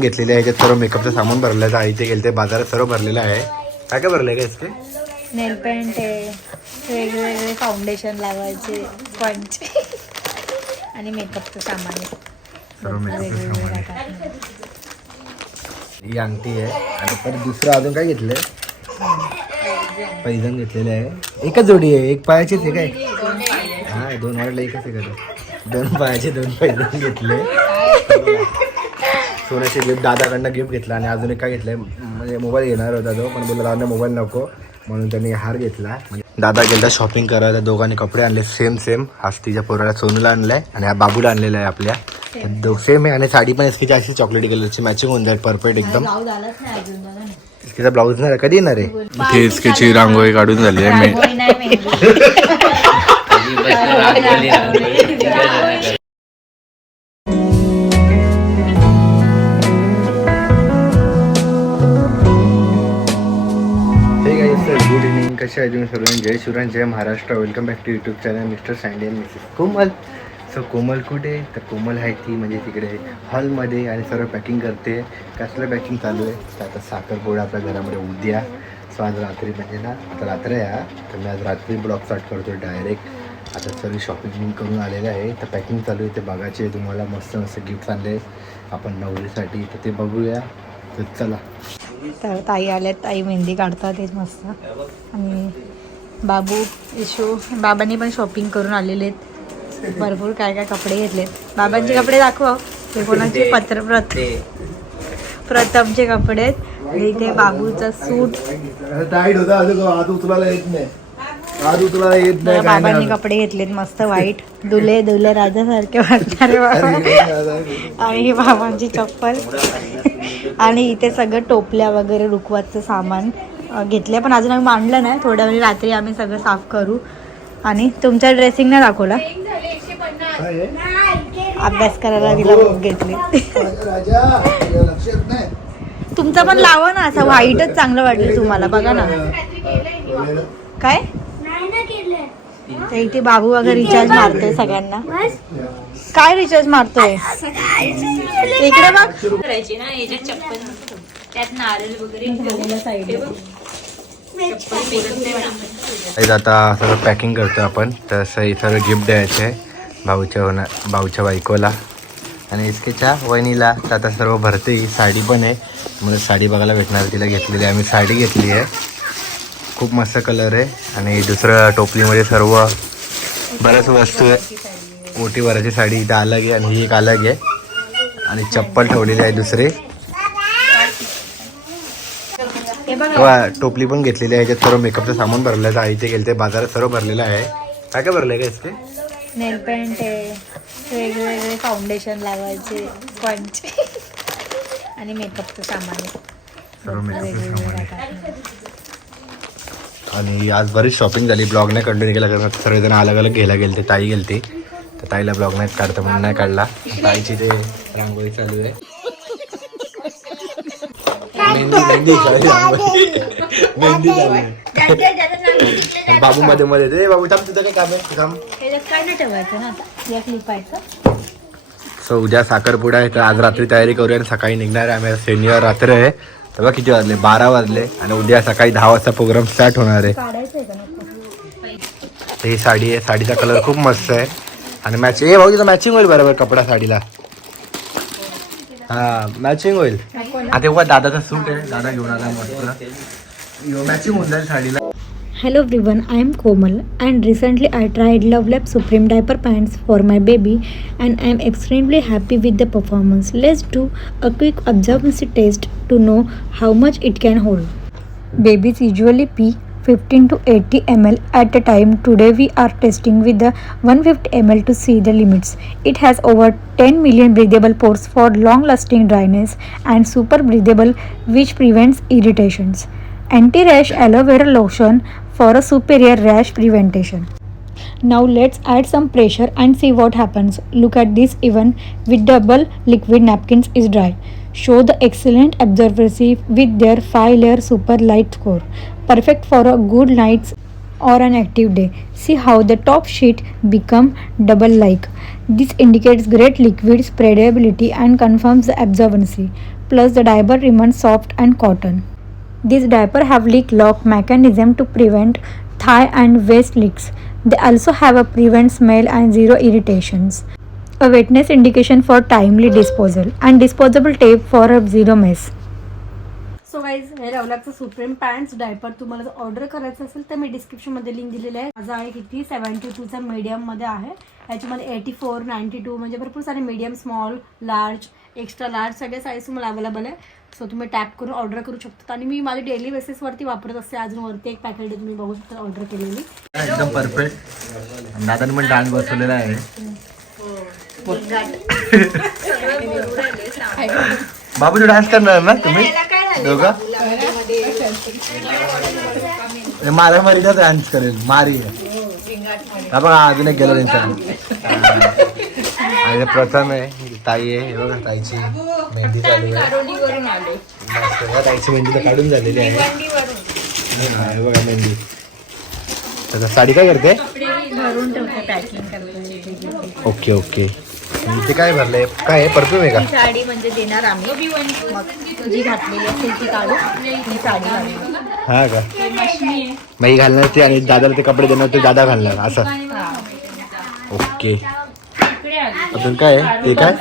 घेतलेले आहे याच्यात सर्व मेकअपचं सामान भरलेलं आहे आई ते गेलते बाजारात सर्व भरलेलं आहे. काय काय भरलंय का इसके नेल पेंट आहे वेगवेगळे फाउंडेशन लावायचे स्पंच आणि मेकअपचं सामान आहे. सर्व मेकअपचं सामान आहे. ही अंगठी आहे. आणि परत दुसरं अजून काय घेतलंय? पैजण घेतलेले आहे. एकच जोडी आहे एक पायाचीच आहे काय? हा दोन वाटलं एकच आहे का दोन पायाचे दोन पैजण घेतले. सोन्याचे गिफ्ट दादाकडनं गिफ्ट घेतला आणि अजून एक काय घेतलंय? म्हणजे मोबाईल घेणार होता तो पण बोलला दादा मोबाईल नको. म्हणून त्यांनी हार घेतला. म्हणजे दादा गेला शॉपिंग करायला दोघांनी कपडे आणले सेम सेम हस्तीच्या पोराला सोनूला आणलाय आणि हा बाबूला आणलेला आहे आपल्या. दो सेम आहे आणि साडी पण इसकीची अशी चॉकलेटी कलरची मॅचिंग होऊन जाईल परफेक्ट एकदम. इसकीचा ब्लाऊज नाही कधी येणार आहे? इथे इसकेची रांगोळी काढून झाली आहे कसे आहे तुम्ही सर्व जय शिवरान जय Maharashtra. Welcome back to YouTube channel Mr Sandy and Mrs Komal so Komal कुठे? तर कोमल आहे ती म्हणजे तिकडे हॉलमध्ये आणि सर्व पॅकिंग करते. कसलं पॅकिंग चालू आहे? तर आता साखरपुडा आपल्या घरामध्ये उद्या सो आज रात्री म्हणजे ना आता रात्र आहे तर मी आज रात्री ब्लॉग स्टार्ट करतो डायरेक्ट आता सर्व शॉपिंग करून आलेलं आहे. तर पॅकिंग चालू आहे ते बघायचे तुम्हाला मस्त मस्त गिफ्ट आणले. आपण नवरीसाठी तर ते बघूया. तर चला. तर ताई आल्यात ताई मेहंदी काढतात तेच मस्त. आणि बाबू इशू बाबांनी पण शॉपिंग करून आलेले आहेत. भरपूर काय काय कपडे घेतलेत. बाबांचे कपडे दाखव. ते कोणाचे? पत्र प्रथ प्रथमचे कपडे आहेत. आणि इथे बाबूचा सूट. टाईट होता उचलायला येत नाही. उचलायला येत बाबांनी कपडे घेतलेत मस्त वाईट दुले दुले राजासारखे वाटणारे बाबा. आणि ही बाबांची चप्पल. आणि इथे सगळं टोपल्या वगैरे रुखवाचं सामान घेतलं पण अजून आम्ही मांडलं नाही. थोड्या वेळी रात्री आम्ही सगळं साफ करू. आणि तुमचा ड्रेसिंग नाही दाखवला? अभ्यास करायला तिला बुक घेतली. तुमचा पण लावा ना असं व्हाईटच चांगलं वाटलं तुम्हाला. बघा ना. काय? इथे बाबू वगैरे रिचार्ज मारतोय सगळ्यांना. काय रिचार्ज मारतोय? इकडे बघ. करायची ना याच्यात चप्पल त्यात नारळ वगैरे आता सगळं पॅकिंग करतो आपण. तर सही सर्व गिफ्ट द्यायचे आहे भाऊच्या होना भाऊच्या बायकोला. आणि इसकेच्या वहिनीला. तर आता सर्व भरते. ही साडी पण आहे. मला साडी बघायला भेटणार तिला घेतलेली आहे. आम्ही साडी घेतली आहे. खूप मस्त कलर आहे. आणि दुसरं टोपलीमध्ये सर्व बऱ्याच वस्तू आहे. मोठी वराची साडी इथं अलग आहे आणि ही एक अलग आहे आणि चप्पल ठेवलेली आहे दुसरी. टोपली पण घेतलेली आहे. याच्यात सर्व मेकअपचं सामान भरलेलं आहे. आई ते गेलते बाजारात सर्व भरलेलं आहे. काय काय भरलंय का इसके? नेल पेंट आहे. वेगवेगळे फाउंडेशन लावायचे स्पंच आणि मेकअपचं सामान आहे. सर्व मेकअपचं वेगवेगळे सामान आहे. राहतात. आणि आज बरीच शॉपिंग झाली. ब्लॉग नाही कंटिन्यू केला कारण सर्वजण अलग अलग घ्यायला गेलते ताई गेलते. ताईला ब्लॉग नाही काढता म्हणून नाही काढला. ताईची ते रांगोळी चालू आहे. मेहंदी मेहंदी चालू आहे, रांगोळी. मेहंदी चालू आहे. बाबू मध्ये मध्ये बाबू थांब तुझं काय काम आहे? थांब. ह्याच्यात काय नाही ठेवायचं ना आता. या क्लिप आहेत का सो उद्या साखरपुडा आहे तर आज रात्री तयारी करूया आणि सकाळी निघणार आहे आम्ही. शनिवार रात्र आहे. तेव्हा किती वाजले. बारा वाजले आणि उद्या सकाळी दहा वाजता प्रोग्राम स्टार्ट होणार आहे. ही साडी आहे. साडीचा कलर खूप मस्त आहे. आणि मॅच ए भाऊ तिथं मॅचिंग होईल बरोबर कपडा साडीला हा मॅचिंग होईल आता तेव्हा दादाचा सूट आहे दादा घेऊन आला मस्त मॅचिंग होऊन जाईल साडीला Hello everyone, I am Komal and recently I tried Love Lab Supreme diaper pants for my baby and I am extremely happy with the performance. Let's do a quick observancy test to know how much it can hold. Babies usually pee 15 to 80 ml at a time. Today we are testing with the 150 ml to see the limits. It has over 10 million breathable pores for long lasting dryness and super breathable which prevents irritations. Anti-rash aloe vera lotion for a superior rash prevention. Now let's add some pressure and see what happens. Look at this even with double liquid napkins is dry. Show the excellent absorbency with their 5 layer super light score. Perfect for a good night's or an active day. See how the top sheet become double like. This indicates great liquid spreadability and confirms the absorbency. plus the diaper remains soft and cotton. These diaper have leak lock mechanism to prevent thigh and waist leaks. They also have a prevent smell and zero irritations. A wetness indication for timely disposal and disposable tape for a zero mess. So guys हे रवलाचं supreme pants diaper तुम्हाला जर order करायचं असेल तर मी डिस्क्रिप्शनमध्ये link दिलेली आहे. माझा आहे किती? सेवन्टी टूचा मीडियममध्ये आहे. याच्यामध्ये एटी फोर नाईन्टी टू म्हणजे भरपूर सारे medium small large extra large सगळे साईज तुम्हाला अवेलेबल आहे. सो तुम्ही टॅप करून ऑर्डर करू शकता आणि मी माझ्या डेली बेसिसवरती वापरत असते. अजून वरती एक पॅकेट तुम्ही बघू शकता ऑर्डर केलेली. एकदम परफेक्ट दादाने पण डान्स बसवलेला आहे. बाबू डान्स करणार ना तुम्ही? दोघं? मारा मारीचा डान्स करेल. मारी हा बघा अजून एक गेला त्यांचा. आणि प्रथम आहे. ताई आहे. हे बघा ताईची मेहंदी चालू आहे. ताईची मेहंदी तर काढून झालेली आहे. बघा मेहंदी. आता साडी काय करते? Okay okay. इथे काय भरलंय? काय आहे? परफ्यूम आहे का? साडी म्हणजे देणार आम्ही. मग जी घातलेली असेल ती काढून ही साडी घालू. हा का? मग ही घालणार ते आणि दादाला ते कपडे देणार ते दादा घालणार. असं. ओके. अजून काय आहे? ते काय?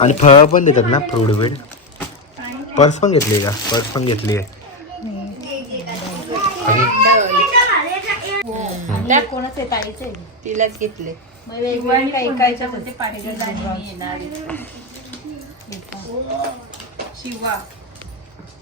आणि फळ पण देतात ना फ्रूट बीड पर्स पण घेतली का? पर्स पण घेतली आहे. कोणाचे ताईचे तिलाच घेतले. मग वेगवेगळे काही काही याच्यामध्ये येणार शिवा.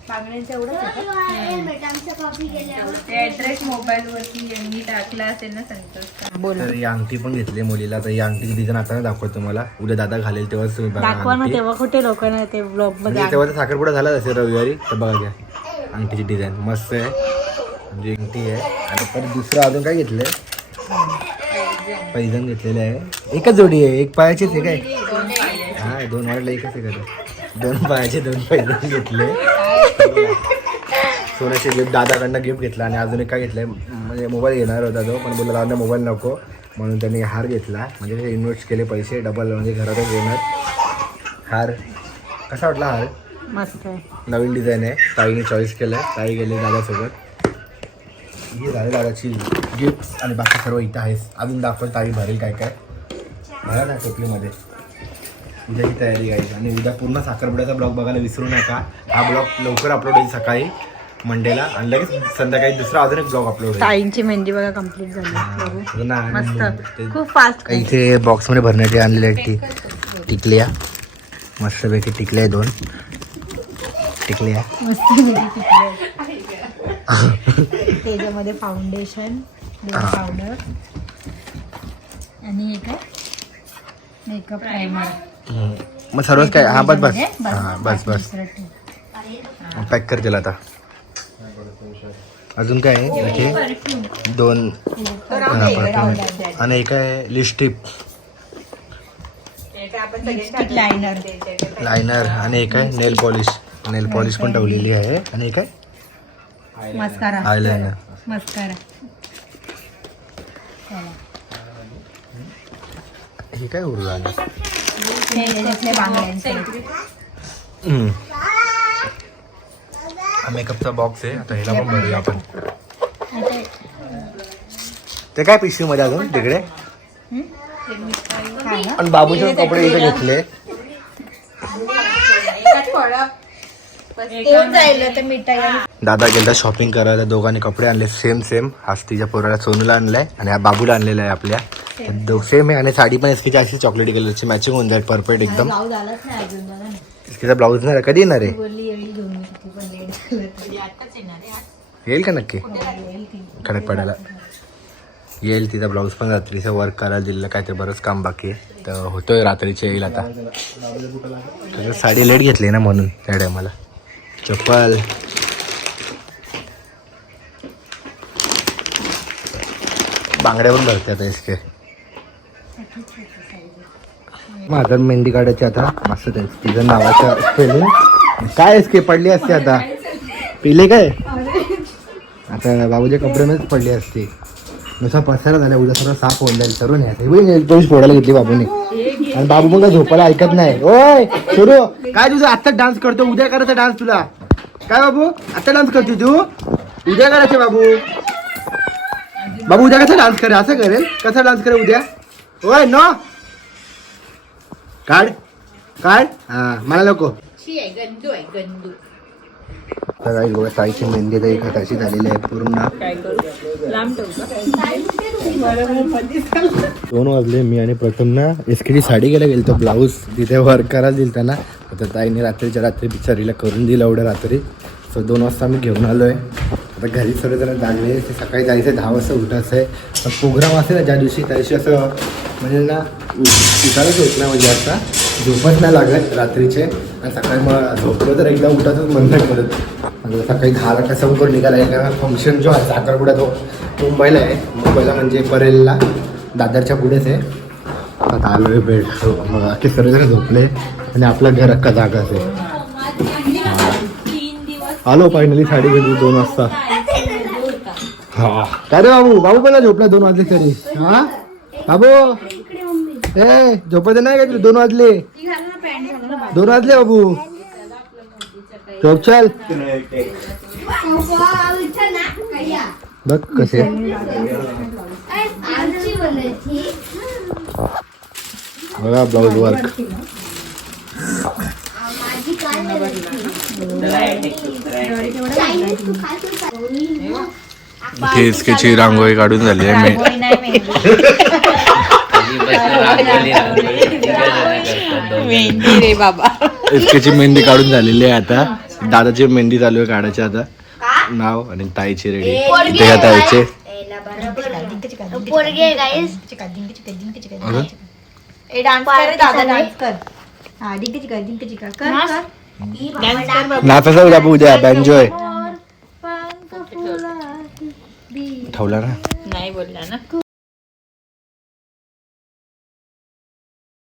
बांगड्यांचं एवढंच आहे का? ते ऍड्रेस मोबाईल वरती यांनी टाकला असेल ना संतोष. बोल. तर ही अंगठी पण घेतली मुलीला. तर ही अंगठी डिझाईन आता नाही दाखवतो तुम्हाला. उद्या दादा घालेल तेव्हाच तुम्ही बघा दाखवा ना अंगठी. तेव्हा कुठे लोकांना ते ब्लॉगमध्ये म्हणजे तेव्हा तर साखरपुडा झाला असेल रविवारी. तर बघा घ्या. अंगठीची डिझाईन मस्त आहे. म्हणजे आहे. आणि परत दुसरं अजून काय घेतलंय? पैजण घेतलेले आहे. एकच जोडी आहे. एक पायाचीच आहे काय? हा दोन वाढला एकच आहे का? दोन पायाचे दोन पैजण घेतले. सोन्याचे गिफ्ट दादाकडनं गिफ्ट घेतला आणि अजून एक काय घेतलंय? म्हणजे मोबाईल घेणार होता तो पण बोलला दादा मोबाईल नको. म्हणून त्यांनी हार घेतला. म्हणजे ते इन्व्हेस्ट केले पैसे डबल म्हणजे घरातच येणार. हार. कसा वाटला हार? मस्त आहे. नवीन डिझाईन आहे. ताईने चॉईस केलं. ताई गेली दादासोबत. ही झाली दादाची गिफ्ट आणि बाकी सर्व इथं आहेस अजून दाखव ताई भरेल काय काय भरा ना टोपलीमध्ये. उद्याची तयारी आहे आणि उद्या पूर्ण साखरपुड्याचा ब्लॉग बघायला विसरू नका. हा ब्लॉग लवकर अपलोड होईल सकाळी मंडेला आणि लगेच संध्याकाळी दुसरा अजून एक ब्लॉग अपलोड ताईंची मेहंदी बघा कंप्लीट झाली. मस्त. खूप फास्ट इथे बॉक्समध्ये भरण्यासाठी आणलेल्या आहेत टिकल्या. मस्तपैकी टिकल्या दोन. टिकल्या. त्याच्यामध्ये फाउंडेशन पावडर आणि एक मेकअप प्रायमर. मग सर्वच काय? हा बस बस. हा बस बस. पॅक कर त्याला आता. अजून काय? आहे इथे दोन. हा. आणि एक आहे लिपस्टिक लायनर लायनर आणि एक आहे नेल पॉलिश नेल पॉलिश पण ठेवलेली आहे. आणि एक आहे मस्कारा मस्कारा हे काय बांगड्यांचे. हम्म. हा मेकअपचा बॉक्स आहे. आता ह्याला पण भरूया आपण. ते काय पिशवी मध्ये अजून? तिकडे? आणि बाबूचे कपडे इथे घेतले. येऊन जाईल तर मिठाई. आणि दादा गेला शॉपिंग करायला दोघांनी कपडे आणले. सेम सेम आज तिच्या पोराला सोनूला आणलाय आणि हा बाबूला आणलेला आहे आपल्या. दो सेम आहे. आणि साडी पण इसकीची अशी चॉकलेटी कलरची मॅचिंग होऊन जाईल. परफेक्ट एकदम. इसकीचा ब्लाऊज नाही कधी येणार आहे? बोलली येईल तरी. का नक्की? कडक पडायला. येईल तिचा ब्लाऊज पण रात्रीचं वर्क करायला दिलेलं. काय ते बरंच काम बाकी आहे. तर होतोय रात्रीचे येईल आता. साडी लेट घेतली ना म्हणून त्या टायमाला चप्पल. बांगड्या पण भरते आता इसके माझा मेहंदी काढायची आता. मस्त ते तिचं नावाचं स्पेलिंग काय इसके पडली असते आता. पिले काय? आता बाबूच्या कपड्यामध्येच पडली असते. नुसता पसारा झाला उद्या सगळं साफ होऊन जाईल. सर्व नाही फोडायला घेतली बाबूने. आणि बाबू मग झोपायला ऐकत नाही. ओय सुरू. काय तुझं आत्ता डान्स करतो उद्या करायचा डान्स तुला. काय बाबू? आता डान्स करतो तू? उद्या करायचं बाबू. बाबू उद्या कसा डान्स करे? असं करेल? कसा डान्स करे उद्या? ओय नो काढ. काढ. हा मला नको. बघा साईची मेहंदी तर एक हाताची झालेली आहे पूर्ण. दोन वाजले मी आणि प्रथम ना एसकेची साडी घ्यायला गेलो तो ब्लाऊज तिथे वर्क करायला दिल त्यांना आता ताईने रात्रीच्या रात्री बिचारीला करून दिलं एवढ्या रात्री. सो दोन वाजता मी घेऊन आलो आहे आता घरी सर्वजण जागले ते सकाळी जायचं आहे दहा वाजता उठायचं आहे पण प्रोग्राम असेल ना ज्या दिवशी त्या दिवशी असं म्हणजे ना उठायलाच होत नाही म्हणजे आता. झोपच नाही लागत रात्रीचे. आणि सकाळी मग झोपलं तर एकदा उठायचं मन नाही करत आणि सकाळी दहाला कसं करून निघाला आहे फंक्शन जो आहे साखरपुडा तो मुंबईला आहे. मुंबईला म्हणजे परेलला दादरच्या पुढेच आहे. आता आलो आहे बेड मग अख्खे सर्वजण झोपले. आणि आपलं घर अक्का जागाच आहे. आलो फायनली साडी घेतली दोन वाजता. हा. काय रे बाबू? बाबू पहिला झोपला दोन वाजले तरी. हा? बाबू? ए झोपायचं नाही का तुला? दोन वाजले. दोन वाजले बाबू. झोप चल. बघ कसे बघा ब्लाऊज वर्क इथे एसकेची रांगोळी काढून झाली आहे मे- मेहंदी. रे बाबा. एसकेची मेहंदी काढून झालेली आहे आता. दादाची मेहंदी चालू आहे काढायची आता. नाव आणि ताईची रेडी ताईचे. अजून? ए डान्स कर दादा डान्स कर. हा डिंक चिका डिंक चिका कर कर. डान्स कर बाबा नाचायचं बाबू उद्या बँजोय ठेवला ना? नाही बोलला ना.